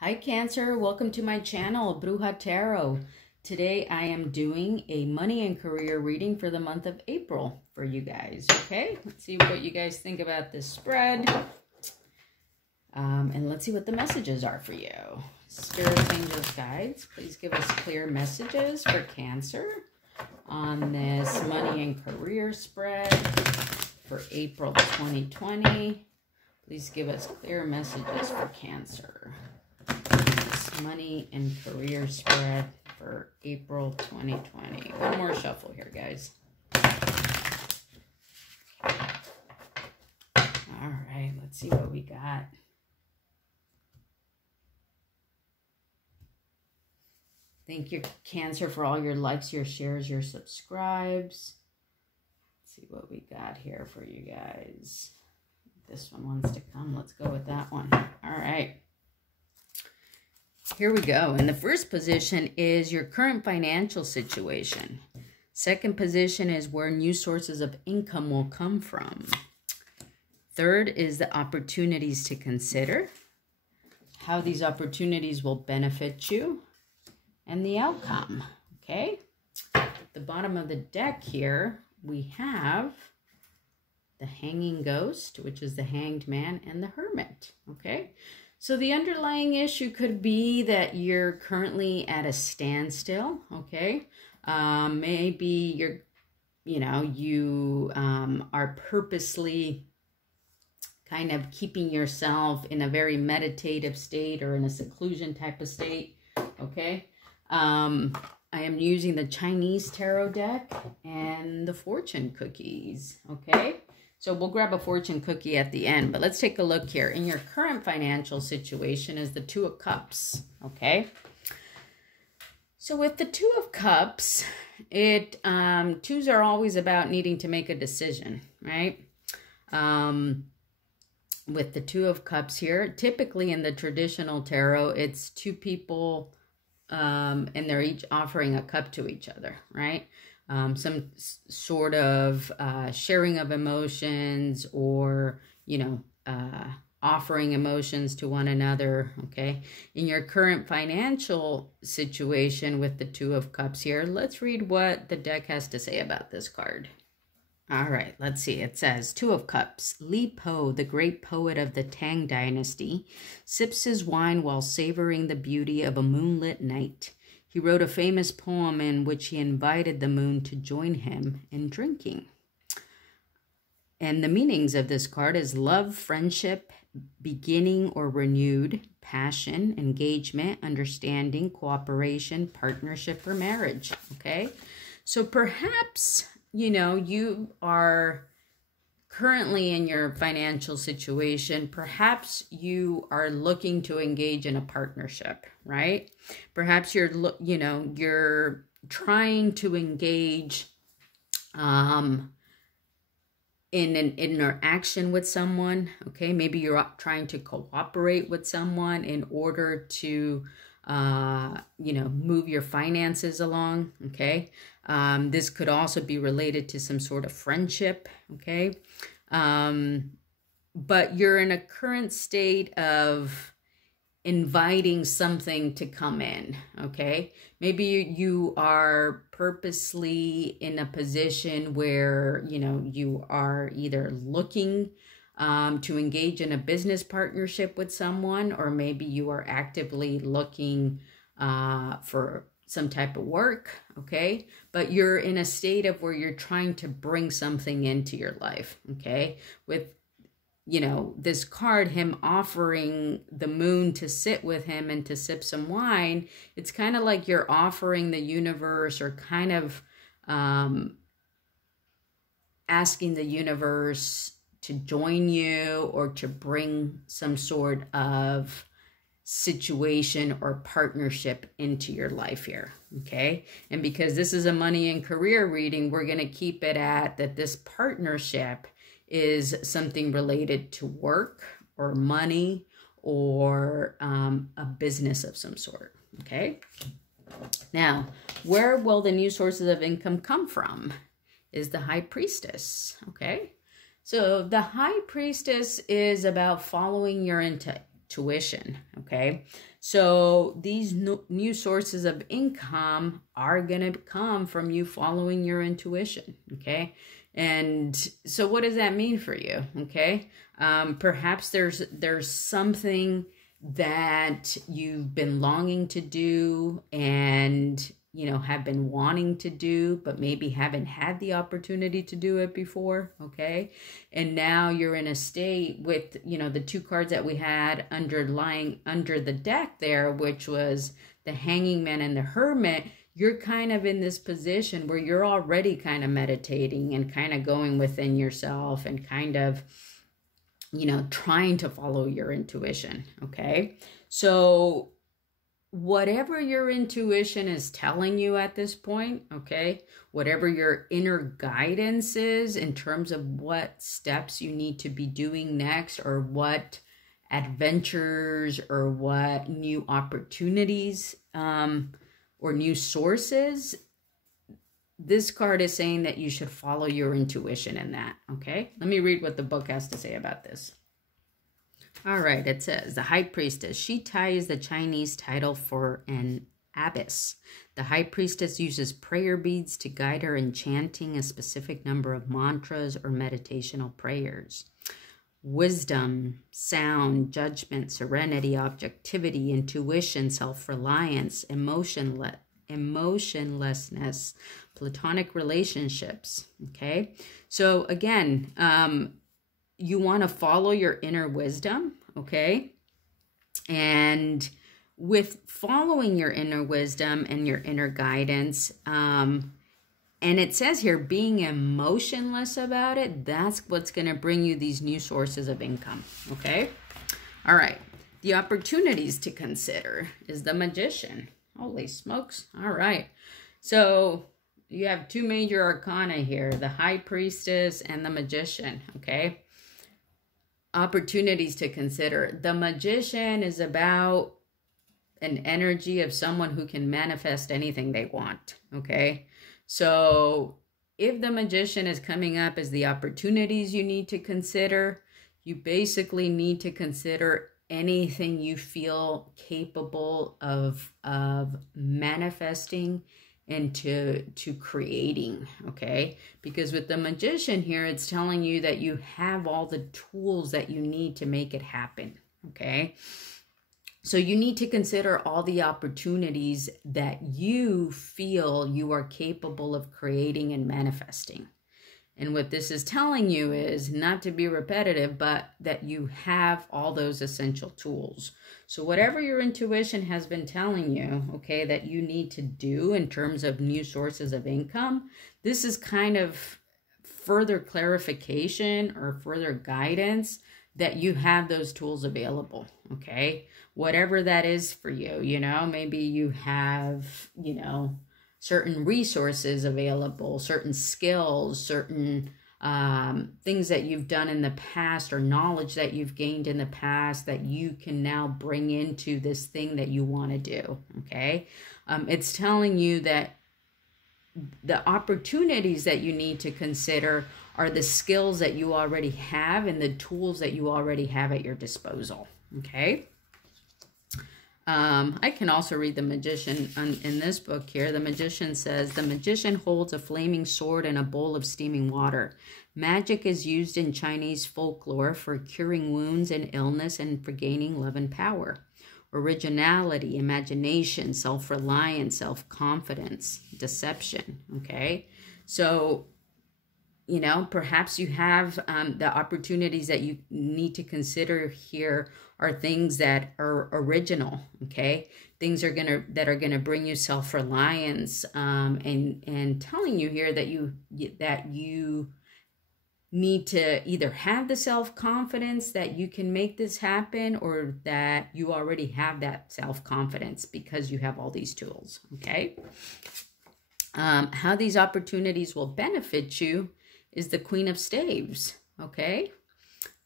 Hi Cancer, welcome to my channel, Bruja Tarot. Today I am doing a money and career reading for the month of April for you guys, okay? Let's see what you guys think about this spread. And let's see what the messages are for you. Spirits, angels, guides, please give us clear messages for Cancer on this money and career spread for April 2020. Please give us clear messages for Cancer. Money and career spread for April 2020. One more shuffle here, guys. All right, let's see what we got. Thank you, Cancer, for all your likes, your shares, your subscribes. Let's see what we got here for you guys. This one wants to come. Let's go with that one. All right. Here we go. In the first position is your current financial situation. Second position is where new sources of income will come from. Third is the opportunities to consider, how these opportunities will benefit you, and the outcome. Okay? At the bottom of the deck here, we have the Hanging Ghost, which is the Hanged Man, and the Hermit. Okay? So the underlying issue could be that you're currently at a standstill, okay? Maybe you are purposely kind of keeping yourself in a very meditative state or in a seclusion type of state, okay? I am using the Chinese tarot deck and the fortune cookies, okay? So we'll grab a fortune cookie at the end, but let's take a look here. In your current financial situation is the Two of Cups, okay? So with the Two of Cups, twos are always about needing to make a decision, right? With the Two of Cups here, typically in the traditional tarot, it's two people and they're each offering a cup to each other, right? Some sort of sharing of emotions or, offering emotions to one another, okay? In your current financial situation with the Two of Cups here, let's read what the deck has to say about this card. All right, let's see. It says, Two of Cups. Li Po, the great poet of the Tang dynasty, sips his wine while savoring the beauty of a moonlit night. He wrote a famous poem in which he invited the moon to join him in drinking. And the meanings of this card is love, friendship, beginning or renewed, passion, engagement, understanding, cooperation, partnership, or marriage, okay? So perhaps, you are currently in your financial situation, perhaps you are looking to engage in a partnership, right? Perhaps you're trying to engage in an interaction with someone, okay? Maybe you're trying to cooperate with someone in order to, move your finances along, okay? This could also be related to some sort of friendship, okay? But you're in a current state of inviting something to come in, okay? Maybe you are purposely in a position where, you are either looking to engage in a business partnership with someone, or maybe you are actively looking for some type of work, okay? But you're in a state of where you're trying to bring something into your life, okay? With, this card, him offering the moon to sit with him and to sip some wine, it's kind of like you're offering the universe or kind of asking the universe to join you or to bring some sort of situation or partnership into your life here, okay? And because this is a money and career reading, we're going to keep it at that this partnership is something related to work or money or a business of some sort, okay? Now, where will the new sources of income come from? Is the High Priestess, okay? So the High Priestess is about following your intuition, okay? So these new sources of income are going to come from you following your intuition, okay? And so what does that mean for you, okay? Perhaps there's something that you've been longing to do and, you know, have been wanting to do, but maybe haven't had the opportunity to do it before, okay? And now you're in a state with, you know, the two cards that we had underlying under the deck there, which was the Hanging Man and the Hermit. You're kind of in this position where you're already kind of meditating and kind of going within yourself and kind of, you know, trying to follow your intuition, okay? So whatever your intuition is telling you at this point, okay, whatever your inner guidance is in terms of what steps you need to be doing next, or what adventures or what new opportunities or new sources, this card is saying that you should follow your intuition in that, okay? Let me read what the book has to say about this. All right, it says, the High Priestess. Shi Tai is the Chinese title for an abbess. The High Priestess uses prayer beads to guide her in chanting a specific number of mantras or meditational prayers. Wisdom, sound, judgment, serenity, objectivity, intuition, self-reliance, emotionlessness, platonic relationships, okay? So again, you want to follow your inner wisdom, okay? And with following your inner wisdom and your inner guidance, and it says here, being emotionless about it, that's what's going to bring you these new sources of income, okay? All right. The opportunities to consider is the Magician. Holy smokes. All right. So you have two major arcana here, the High Priestess and the Magician, okay? Opportunities to consider. The Magician is about an energy of someone who can manifest anything they want, okay? So if the Magician is coming up as the opportunities you need to consider, you basically need to consider anything you feel capable of manifesting and to creating, okay? Because with the Magician here, it's telling you that you have all the tools that you need to make it happen, okay? So you need to consider all the opportunities that you feel you are capable of creating and manifesting. And what this is telling you is not to be repetitive, but that you have all those essential tools. So whatever your intuition has been telling you, okay, that you need to do in terms of new sources of income, this is kind of further clarification or further guidance that you have those tools available, okay? Whatever that is for you, you know, maybe you have, you know, certain resources available, certain skills, certain things that you've done in the past or knowledge that you've gained in the past that you can now bring into this thing that you want to do, okay? It's telling you that the opportunities that you need to consider are the skills that you already have and the tools that you already have at your disposal, okay? I can also read the Magician in this book here. The Magician says, the Magician holds a flaming sword and a bowl of steaming water. Magic is used in Chinese folklore for curing wounds and illness and for gaining love and power. Originality, imagination, self-reliance, self-confidence, deception, okay? So, you know, perhaps you have the opportunities that you need to consider here are things that are original, okay? Things that are gonna bring you self-reliance, and telling you here that you need to either have the self-confidence that you can make this happen, or that you already have that self-confidence because you have all these tools, okay? How these opportunities will benefit you is the Queen of Staves, okay?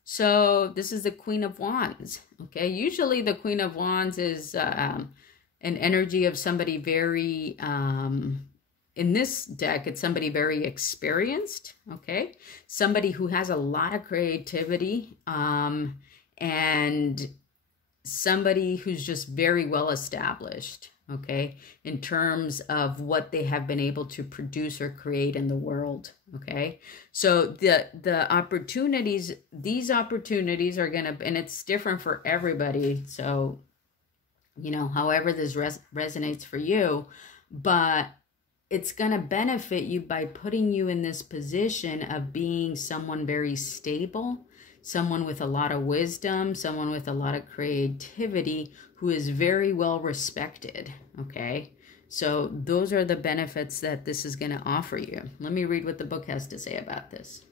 So this is the Queen of Wands, okay? Usually the Queen of Wands is an energy of somebody very, in this deck, it's somebody very experienced, okay? Somebody who has a lot of creativity, and somebody who's just very well established, okay, in terms of what they have been able to produce or create in the world, okay? So the opportunities, these opportunities are going to, and it's different for everybody, so, you know, however this resonates for you, but it's going to benefit you by putting you in this position of being someone very stable, someone with a lot of wisdom, someone with a lot of creativity, who is very well respected, okay? So those are the benefits that this is going to offer you. Let me read what the book has to say about this.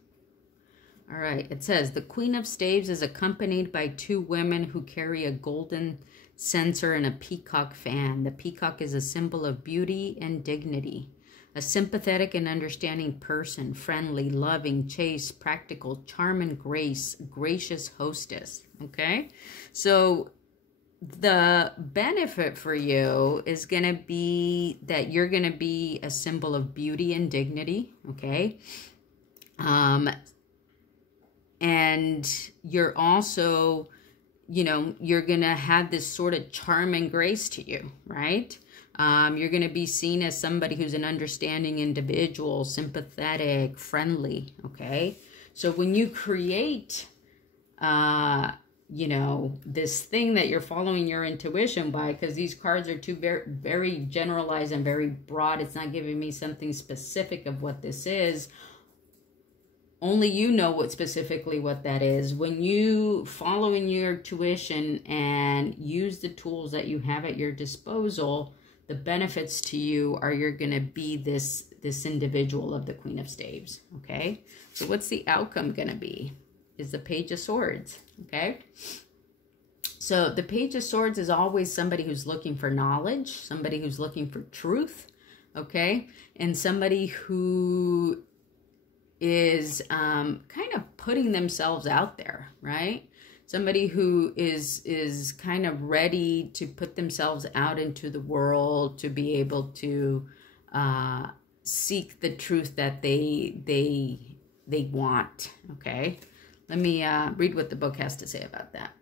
All right, it says, the Queen of Staves is accompanied by two women who carry a golden censer and a peacock fan. The peacock is a symbol of beauty and dignity. A sympathetic and understanding person, friendly, loving, chaste, practical, charm and grace, gracious hostess, okay? So the benefit for you is going to be that you're going to be a symbol of beauty and dignity, okay? And you're also, you know, you're going to have this sort of charm and grace to you, right? You're going to be seen as somebody who's an understanding individual, sympathetic, friendly, okay? So when you create, you know, this thing that you're following your intuition by, because these cards are too very generalized and very broad. It's not giving me something specific of what this is. Only you know what specifically what that is. When you follow in your tuition and use the tools that you have at your disposal, the benefits to you are you're going to be this individual of the Queen of Staves, okay? So what's the outcome going to be? Is the Page of Swords, okay? So the Page of Swords is always somebody who's looking for knowledge, somebody who's looking for truth, okay? And somebody who is kind of putting themselves out there, right? Somebody who is kind of ready to put themselves out into the world to be able to seek the truth that they want, okay? Let me read what the book has to say about that.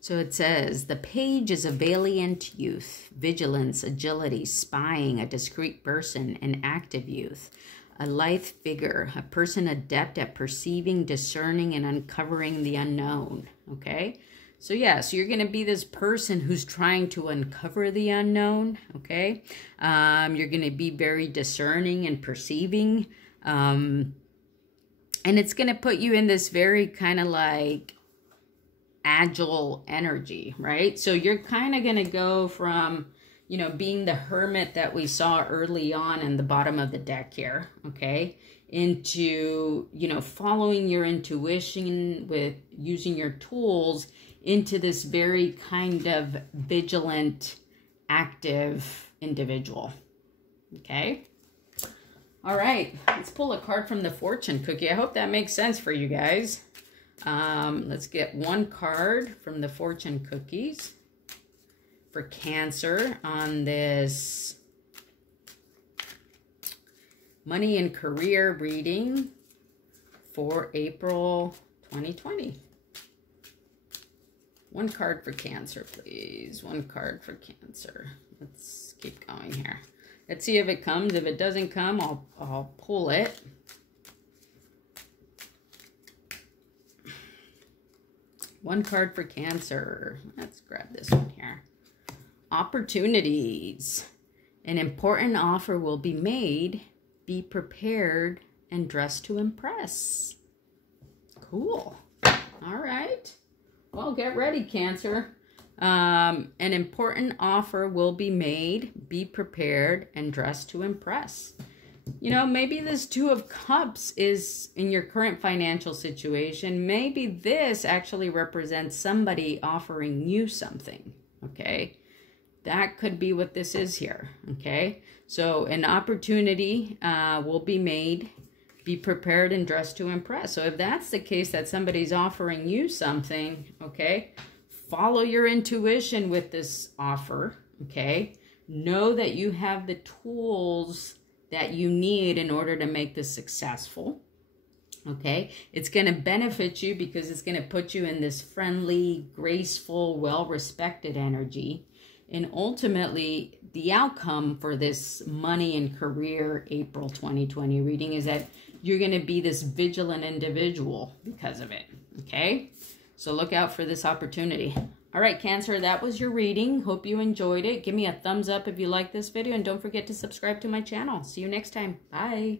So it says, the page is a valiant youth, vigilance, agility, spying, a discreet person, an active youth, a lithe figure, a person adept at perceiving, discerning, and uncovering the unknown, okay? So yeah, so you're going to be this person who's trying to uncover the unknown, okay? You're going to be very discerning and perceiving, and it's going to put you in this very kind of like agile energy, right? So you're kind of going to go from, you know, being the hermit that we saw early on in the bottom of the deck here, okay, into, you know, following your intuition with using your tools into this very kind of vigilant, active individual, okay? All right, let's pull a card from the fortune cookie. I hope that makes sense for you guys. Let's get one card from the fortune cookies for Cancer on this money and career reading for April 2020. One card for Cancer, please. One card for Cancer. Let's keep going here. Let's see if it comes. If it doesn't come, I'll pull it. One card for Cancer. Let's grab this one here. Opportunities. An important offer will be made. Be prepared and dress to impress. Cool. All right. Well, get ready, Cancer. An important offer will be made. Be prepared and dress to impress. You know, maybe this Two of Cups is in your current financial situation. Maybe this actually represents somebody offering you something, okay? That could be what this is here, okay? So an opportunity will be made. Be prepared and dress to impress. So if that's the case, that somebody's offering you something, okay, follow your intuition with this offer, okay? Know that you have the tools that you need in order to make this successful, Okay, it's going to benefit you because it's going to put you in this friendly, graceful, well-respected energy. And ultimately, the outcome for this money and career April 2020 reading is that you're going to be this vigilant individual because of it. Okay, so look out for this opportunity. All right, Cancer, that was your reading. Hope you enjoyed it. Give me a thumbs up if you like this video, and don't forget to subscribe to my channel. See you next time. Bye.